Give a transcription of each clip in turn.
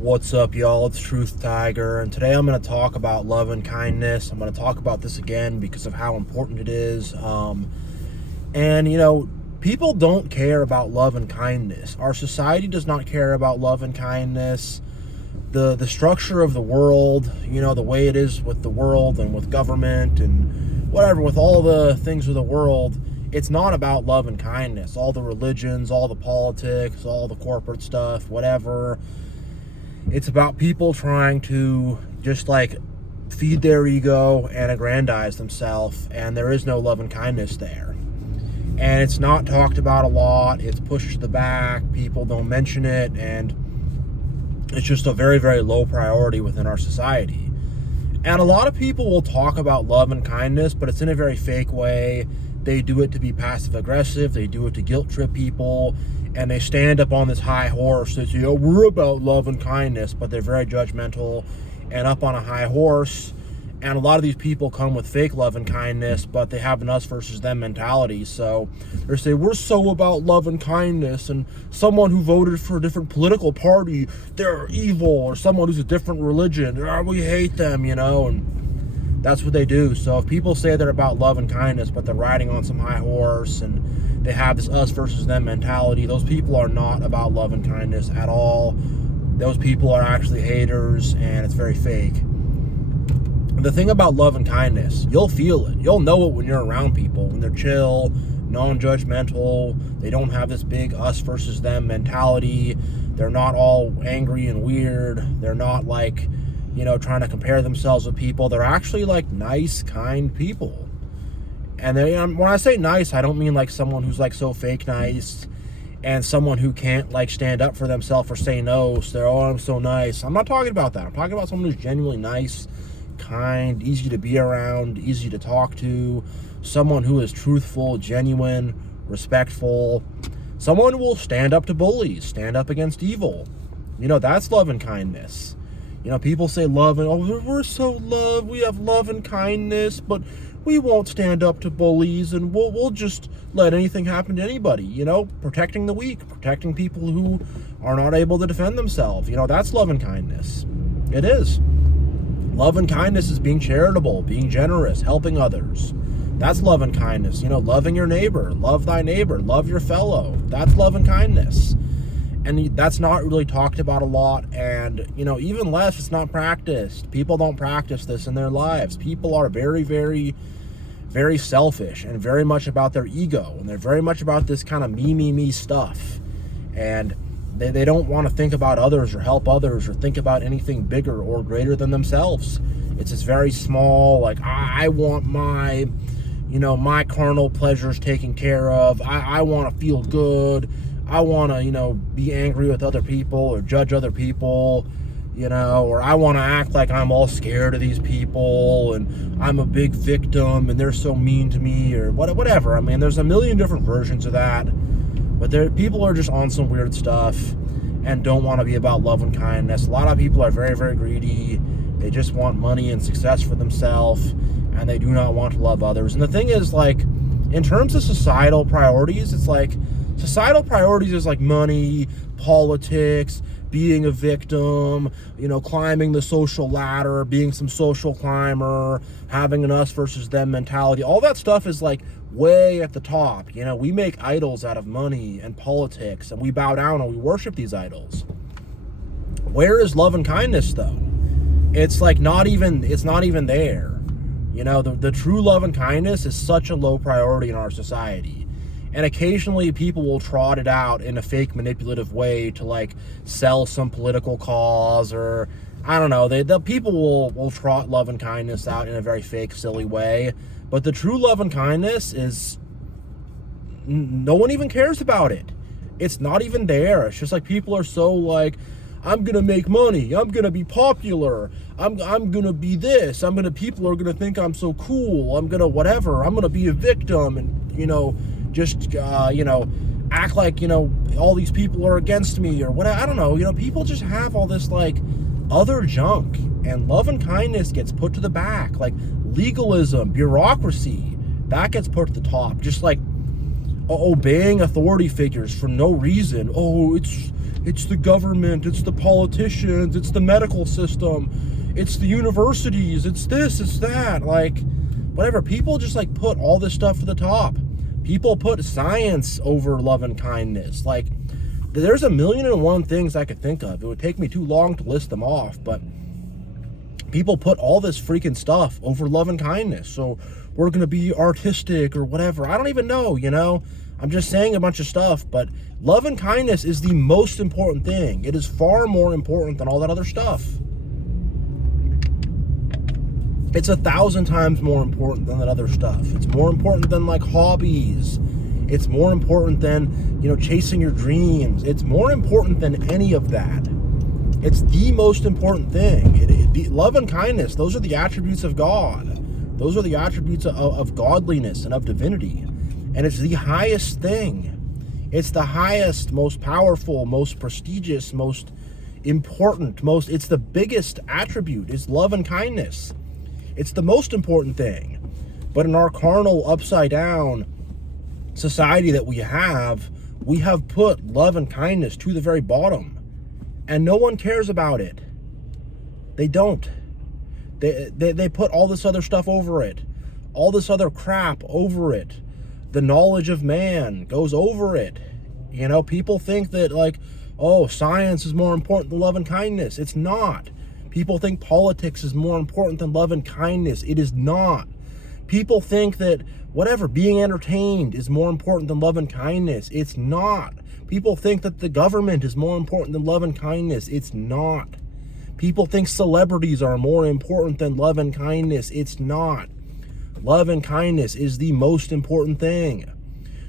What's up, y'all? It's Truth Tiger, and today I'm going to talk about love and kindness. I'm going to talk about this again because of how important it is. People don't care about love and kindness. Our society does not care about love and kindness. The structure of the world, the way it is with the world and with government and whatever, with all the things of the world, it's not about love and kindness. All the religions, all the politics, all the corporate stuff, whatever. It's about people trying to just feed their ego and aggrandize themselves, and there is no love and kindness there. And it's not talked about a lot. It's pushed to the back. People don't mention it, and it's just a very, very low priority within our society. And a lot of people will talk about love and kindness, but it's in a very fake way. They do it to be passive aggressive. They do it to guilt trip people. And they stand up on this high horse that say, we're about love and kindness, but they're very judgmental and up on a high horse. And a lot of these people come with fake love and kindness, but they have an us versus them mentality. So they say, we're so about love and kindness, and someone who voted for a different political party, they're evil, or someone who's a different religion, we hate them, and that's what they do. So if people say they're about love and kindness, but they're riding on some high horse and they have this us versus them mentality, those people are not about love and kindness at all. Those people are actually haters, and it's very fake. The thing about love and kindness, you'll feel it. You'll know it when you're around people, when they're chill, non-judgmental. They don't have this big us versus them mentality. They're not all angry and weird. They're not trying to compare themselves with people. They're actually nice, kind people. And when I say nice, I don't mean someone who's so fake nice and someone who can't stand up for themselves or say no. So they're, I'm so nice. I'm not talking about that. I'm talking about someone who's genuinely nice, kind, easy to be around, easy to talk to, someone who is truthful, genuine, respectful, someone who will stand up to bullies, stand up against evil. That's love and kindness. People say love and, we're so love, we have love and kindness, but we won't stand up to bullies, and we'll just let anything happen to anybody. Protecting the weak, protecting people who are not able to defend themselves. That's love and kindness. It is. Love and kindness is being charitable, being generous, helping others. That's love and kindness. Loving your neighbor, love thy neighbor, love your fellow. That's love and kindness. And that's not really talked about a lot, and even less, it's not practiced. People don't practice this in their lives. People are very, very, very selfish and very much about their ego, and they're very much about this kind of me stuff, and they don't want to think about others or help others or think about anything bigger or greater than themselves. It's this very small, I want my my carnal pleasures taken care of. I want to feel good. I want to, be angry with other people or judge other people, or I want to act like I'm all scared of these people and I'm a big victim and they're so mean to me, or whatever. I mean, there's a million different versions of that, but people are just on some weird stuff and don't want to be about love and kindness. A lot of people are very, very greedy. They just want money and success for themselves, and they do not want to love others. And the thing is, in terms of societal priorities, it's societal priorities is money, politics, being a victim, climbing the social ladder, being some social climber, having an us versus them mentality. All that stuff is way at the top. We make idols out of money and politics, and we bow down and we worship these idols. Where is love and kindness, though? It's not even there. The true love and kindness is such a low priority in our society. And occasionally people will trot it out in a fake manipulative way to sell some political cause, or I don't know. The people will trot love and kindness out in a very fake, silly way. But the true love and kindness is, no one even cares about it. It's not even there. It's just people are so I'm gonna make money, I'm gonna be popular, I'm gonna be this, people are gonna think I'm so cool, I'm gonna whatever, I'm gonna be a victim, and act all these people are against me, or whatever. I don't know. People just have all this other junk, and love and kindness gets put to the back. Legalism, bureaucracy, that gets put to the top. Just obeying authority figures for no reason. Oh, it's the government, it's the politicians, it's the medical system, it's the universities, it's this, it's that. Like, whatever. People just like put all this stuff to the top. People put science over love and kindness. Like, there's 1,000,001 things I could think of. It would take me too long to list them off, but people put all this freaking stuff over love and kindness. So we're going to be artistic or whatever. I don't even know, you know? I'm just saying a bunch of stuff, but love and kindness is the most important thing. It is far more important than all that other stuff. It's 1,000 times more important than that other stuff. It's more important than like hobbies. It's more important than, you know, chasing your dreams. It's more important than any of that. It's the most important thing. Love and kindness, those are the attributes of God. Those are the attributes of godliness and of divinity. And it's the highest thing. It's the highest, most powerful, most prestigious, most important, it's the biggest attribute is love and kindness. It's the most important thing. But in our carnal, upside down society that we have put love and kindness to the very bottom. And no one cares about it. They don't. They put all this other stuff over it. All this other crap over it. The knowledge of man goes over it. You know, people think that like, oh, science is more important than love and kindness. It's not. People think politics is more important than love and kindness. It is not. People think that whatever, being entertained is more important than love and kindness. It's not. People think that the government is more important than love and kindness. It's not. People think celebrities are more important than love and kindness. It's not. Love and kindness is the most important thing.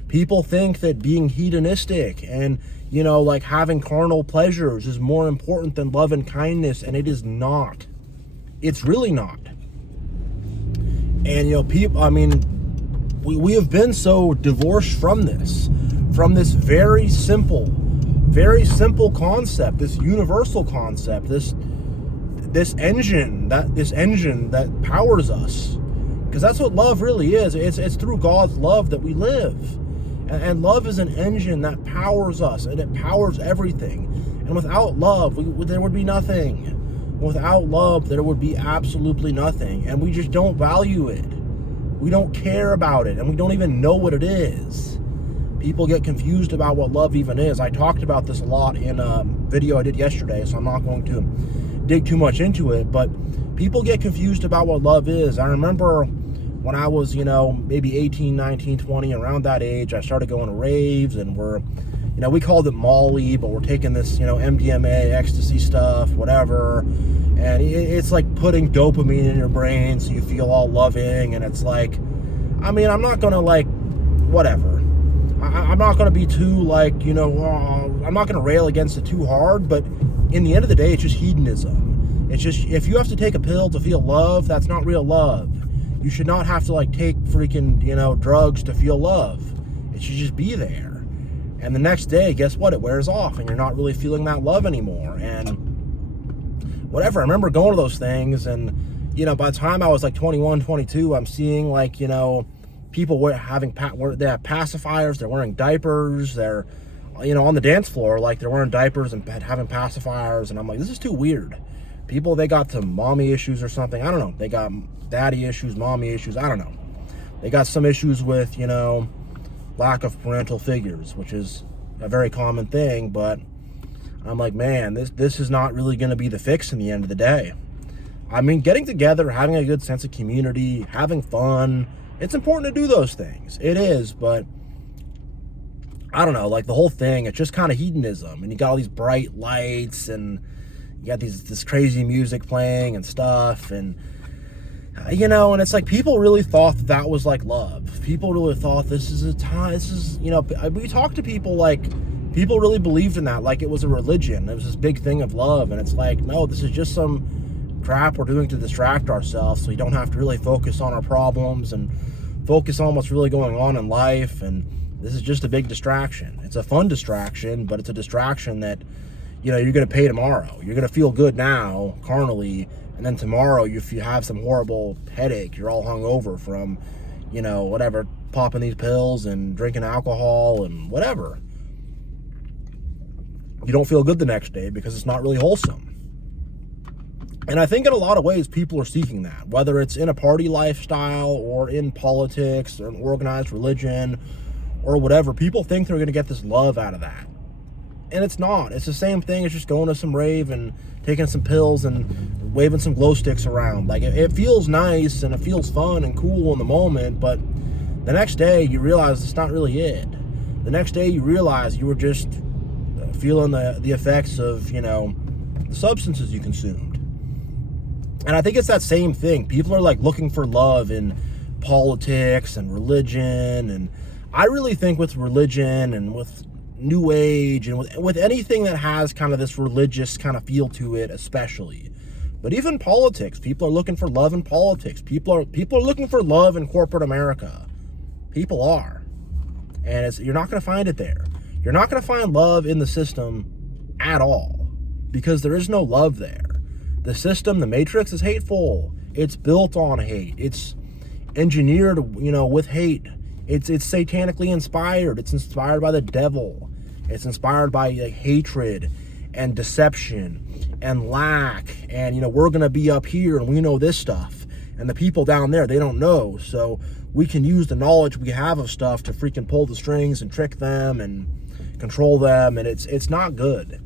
People think that being hedonistic and, you know, like having carnal pleasures is more important than love and kindness, and it is not. It's really not. And, you know, people, I mean, we have been so divorced from this very simple concept, this universal concept, this engine that powers us. Because that's what love really is. It's through God's love that we live. And love is an engine that powers us, and it powers everything. And without love, there would be nothing. Without love, there would be absolutely nothing. And we just don't value it. We don't care about it, and we don't even know what it is. People get confused about what love even is. I talked about this a lot in a video I did yesterday, so I'm not going to dig too much into it, but people get confused about what love is. I remember when I was, you know, maybe 18, 19, 20, around that age, I started going to raves, and we called it Molly, but we're taking this, you know, MDMA, ecstasy stuff, whatever, and it's like putting dopamine in your brain so you feel all loving, and it's like, I mean, I'm not gonna like, whatever. I'm not gonna be too like, you know, I'm not gonna rail against it too hard, but in the end of the day, it's just hedonism. It's just, if you have to take a pill to feel love, that's not real love. You should not have to like take freaking, you know, drugs to feel love. It should just be there. And the next day, guess what? It wears off and you're not really feeling that love anymore. And whatever, I remember going to those things, and, you know, by the time I was like 21, 22, I'm seeing like, you know, people they have pacifiers, they're wearing diapers, they're, you know, on the dance floor, like they're wearing diapers and having pacifiers. And I'm like, this is too weird. People, they got some mommy issues or something. I don't know. They got daddy issues, mommy issues. I don't know. They got some issues with, you know, lack of parental figures, which is a very common thing. But I'm like, man, this is not really going to be the fix in the end of the day. I mean, getting together, having a good sense of community, having fun, it's important to do those things. It is, but I don't know, like the whole thing, it's just kind of hedonism. And you got all these bright lights, and you got this crazy music playing and stuff, and you know, and it's like people really thought that was like love. People really thought this is, you know, we talked to people, like people really believed in that, like it was a religion. It was this big thing of love, and it's like, no, this is just some crap we're doing to distract ourselves so we don't have to really focus on our problems and focus on what's really going on in life. And this is just a big distraction. It's a fun distraction, but it's a distraction that, you know, you're going to pay tomorrow. You're going to feel good now, carnally, and then tomorrow, if you have some horrible headache, you're all hungover from, you know, whatever, popping these pills and drinking alcohol and whatever. You don't feel good the next day because it's not really wholesome. And I think in a lot of ways, people are seeking that, whether it's in a party lifestyle or in politics or an organized religion or whatever. People think they're going to get this love out of that. And it's not. It's the same thing as just going to some rave and taking some pills and waving some glow sticks around. Like, it feels nice and it feels fun and cool in the moment, but the next day you realize it's not really it. The next day you realize you were just feeling the effects of, the substances you consumed. And I think it's that same thing. People are like looking for love in politics and religion. And I really think with religion and with New Age and with anything that has kind of this religious kind of feel to it, especially. But even politics, people are looking for love in politics. People are looking for love in corporate America. People are. And you're not going to find it there. You're not going to find love in the system at all, because there is no love there. The system, the matrix, is hateful. It's built on hate. It's engineered, with hate. It's satanically inspired. It's inspired by the devil. It's inspired by hatred and deception and lack. And, we're going to be up here and we know this stuff. And the people down there, they don't know. So we can use the knowledge we have of stuff to freaking pull the strings and trick them and control them. And it's not good.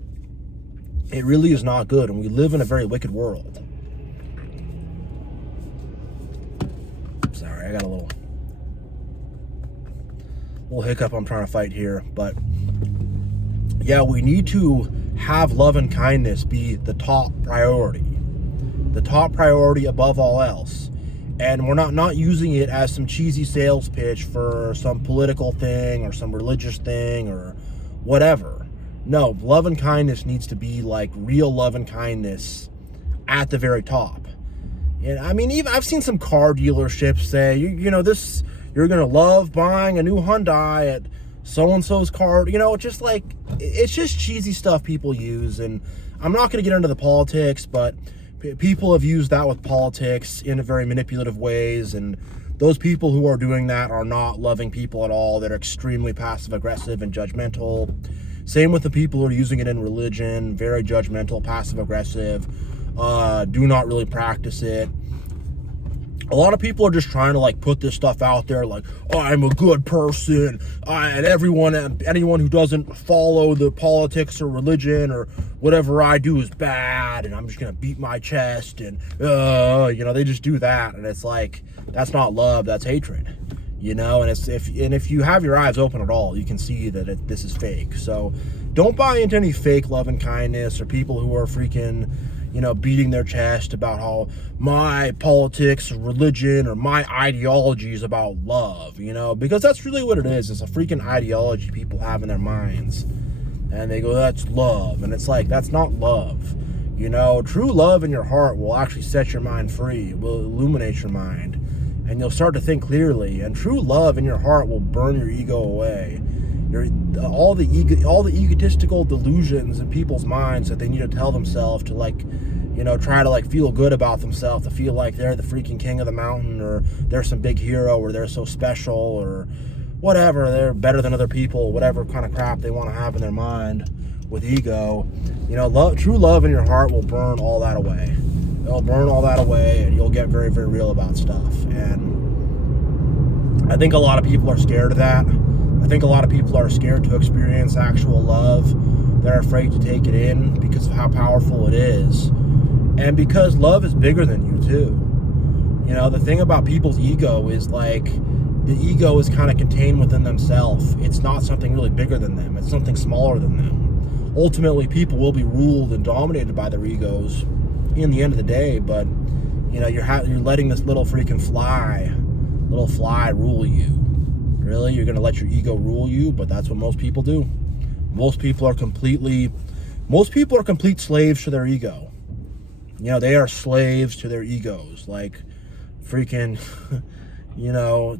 It really is not good. And we live in a very wicked world. Sorry, I got a little hiccup I'm trying to fight here. But yeah, we need to have love and kindness be the top priority. The top priority above all else. And we're not using it as some cheesy sales pitch for some political thing or some religious thing or whatever. No, love and kindness needs to be like real love and kindness at the very top. And I mean, even I've seen some car dealerships say, you're gonna love buying a new Hyundai at so-and-so's car. It's just cheesy stuff people use. And I'm not gonna get into the politics, but people have used that with politics in very manipulative ways. And those people who are doing that are not loving people at all. They're extremely passive-aggressive and judgmental. Same with the people who are using it in religion, very judgmental, passive-aggressive, do not really practice it. A lot of people are just trying to put this stuff out there like, oh, I'm a good person, and anyone who doesn't follow the politics or religion or whatever I do is bad, and I'm just gonna beat my chest, and they just do that, and it's like, that's not love, that's hatred. And if you have your eyes open at all, you can see that this is fake. So don't buy into any fake love and kindness or people who are freaking, beating their chest about how my politics or religion or my ideology is about love, because that's really what it is. It's a freaking ideology people have in their minds. And they go, that's love. And it's like, that's not love. True love in your heart will actually set your mind free. It will illuminate your mind. And you'll start to think clearly. And true love in your heart will burn your ego away. All the egotistical delusions in people's minds that they need to tell themselves to try to feel good about themselves, to feel like they're the freaking king of the mountain, or they're some big hero, or they're so special, or whatever, they're better than other people, whatever kind of crap they want to have in their mind with ego. True love in your heart will burn all that away. It'll burn all that away, and you'll get very, very real about stuff. And I think a lot of people are scared of that. I think a lot of people are scared to experience actual love. They're afraid to take it in because of how powerful it is. And because love is bigger than you, too. The thing about people's ego is the ego is kind of contained within themselves. It's not something really bigger than them. It's something smaller than them. Ultimately, people will be ruled and dominated by their egos in the end of the day, but you're letting this little freaking fly rule you. Really, you're gonna let your ego rule you? But that's what most people do. Most people are complete slaves to their ego. They are slaves to their egos, freaking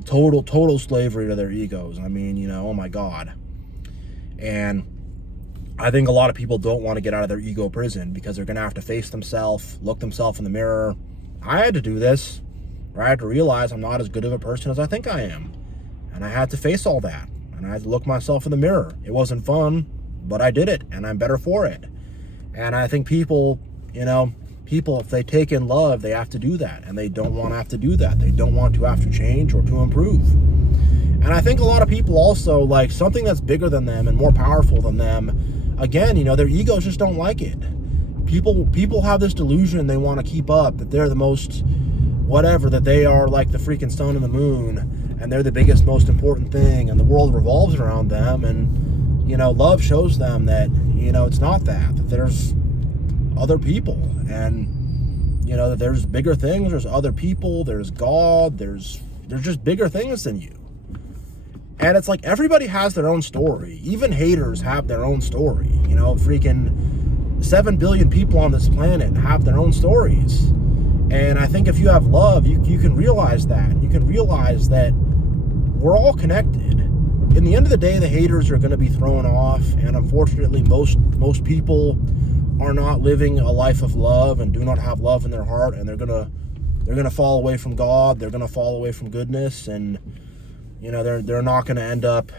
total slavery to their egos. I mean, oh my God. And I think a lot of people don't want to get out of their ego prison because they're going to have to face themselves, look themselves in the mirror. I had to do this, right? I had to realize I'm not as good of a person as I think I am. And I had to face all that. And I had to look myself in the mirror. It wasn't fun, but I did it, and I'm better for it. And I think people, if they take in love, they have to do that. And they don't want to have to do that. They don't want to have to change or to improve. And I think a lot of people also like something that's bigger than them and more powerful than them. Again, their egos just don't like it. People have this delusion they want to keep up, that they're the most whatever, that they are like the freaking sun and the moon, and they're the biggest, most important thing, and the world revolves around them. And love shows them that it's not that there's other people, and that there's bigger things, there's other people, there's God, there's just bigger things than you. And it's like everybody has their own story. Even haters have their own story. Freaking 7 billion people on this planet have their own stories. And I think if you have love, you can realize that. You can realize that we're all connected. In the end of the day, the haters are going to be thrown off. And unfortunately, most people are not living a life of love and do not have love in their heart. And they're gonna fall away from God. They're gonna fall away from goodness. And they're not going to end up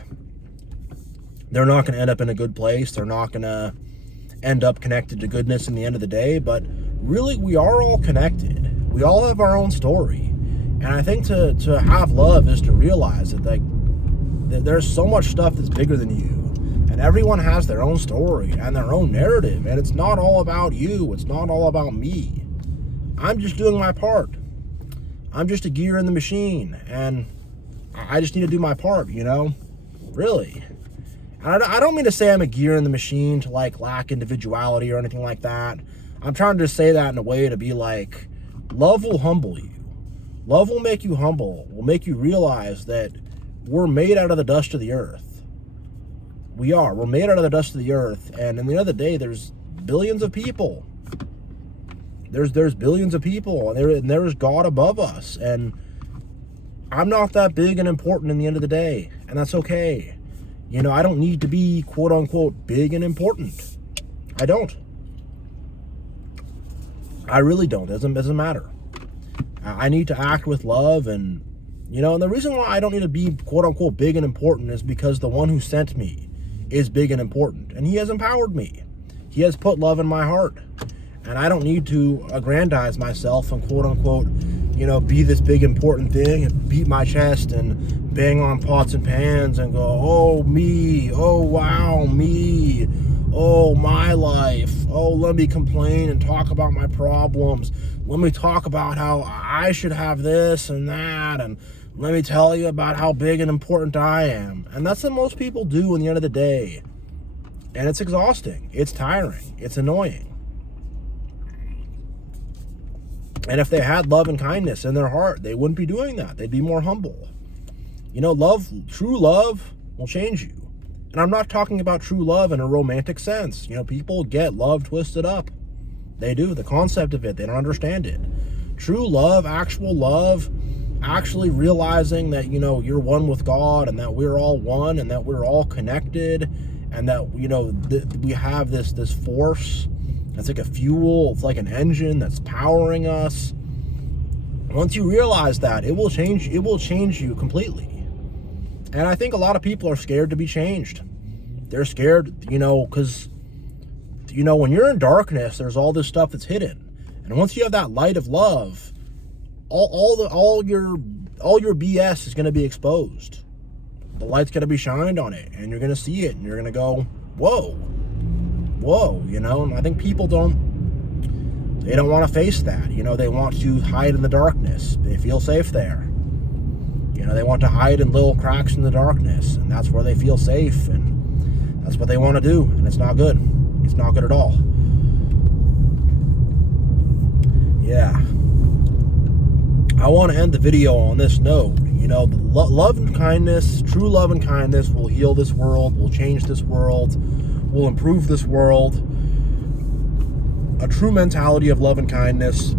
in a good place. They're not going to end up connected to goodness in the end of the day. But really, we are all connected. We all have our own story. And I think to have love is to realize that there's so much stuff that's bigger than you. And everyone has their own story and their own narrative. And it's not all about you. It's not all about me. I'm just doing my part. I'm just a gear in the machine. And I just need to do my part, really. And I don't mean to say I'm a gear in the machine to lack individuality or anything like that. I'm trying to say that in a way to be like, love will humble you. Love will make you humble, will make you realize that we're made out of the dust of the earth. We're made out of the dust of the earth. And in the end of the day, there's billions of people. There's billions of people, and there's God above us. And I'm not that big and important in the end of the day, and that's okay. I don't need to be quote unquote big and important. I don't. I really don't. It doesn't matter. I need to act with love, and and the reason why I don't need to be quote unquote big and important is because the one who sent me is big and important, and he has empowered me. He has put love in my heart, and I don't need to aggrandize myself and quote unquote be this big important thing and beat my chest and bang on pots and pans and go, oh, me, oh, wow, me, oh, my life, oh, let me complain and talk about my problems, let me talk about how I should have this and that, and let me tell you about how big and important I am. And that's what most people do in the end of the day. And it's exhausting, it's tiring, it's annoying. And if they had love and kindness in their heart, they wouldn't be doing that. They'd be more humble. True love will change you. And I'm not talking about true love in a romantic sense. People get love twisted up. They do. The concept of it, they don't understand it. True love, actually realizing that, you're one with God, and that we're all one, and that we're all connected, and that, we have this force. It's like a fuel, it's like an engine that's powering us. Once you realize that, it will change you completely. And I think a lot of people are scared to be changed. They're scared, because when you're in darkness, there's all this stuff that's hidden. And once you have that light of love, all your BS is going to be exposed. The light's going to be shined on it, and you're going to see it, and you're going to go, whoa, and I think people don't want to face that. They want to hide in the darkness. They feel safe there. They want to hide in little cracks in the darkness, and that's where they feel safe, and that's what they want to do, and it's not good. It's not good at all. Yeah. I want to end the video on this note. Love and kindness, true love and kindness will heal this world, will change this world, will improve this world. A true mentality of love and kindness,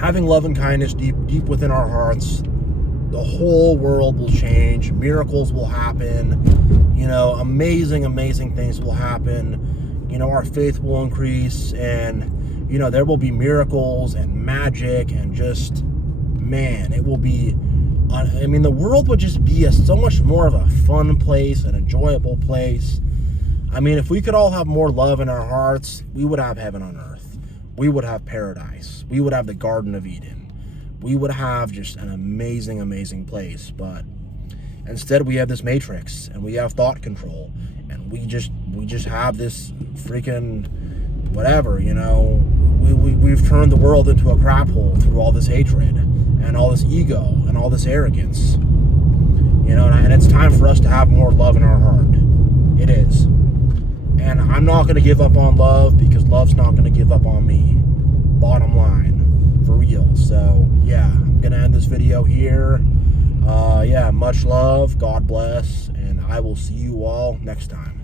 having love and kindness deep within our hearts, the whole world will change. Miracles will happen. Amazing things will happen. Our faith will increase, and there will be miracles and magic, and just, man, it will be I mean, the world would just be so much more of a fun place, an enjoyable place. I mean, if we could all have more love in our hearts, we would have heaven on earth. We would have paradise. We would have the Garden of Eden. We would have just an amazing, amazing place. But instead, we have this matrix, and we have thought control, and we just have this freaking whatever, you know. We've turned the world into a crap hole through all this hatred and all this ego and all this arrogance, you know. And it's time for us to have more love in our heart. It is. And I'm not going to give up on love, because love's not going to give up on me. Bottom line. For real. So, yeah, I'm going to end this video here. Yeah, much love. God bless. And I will see you all next time.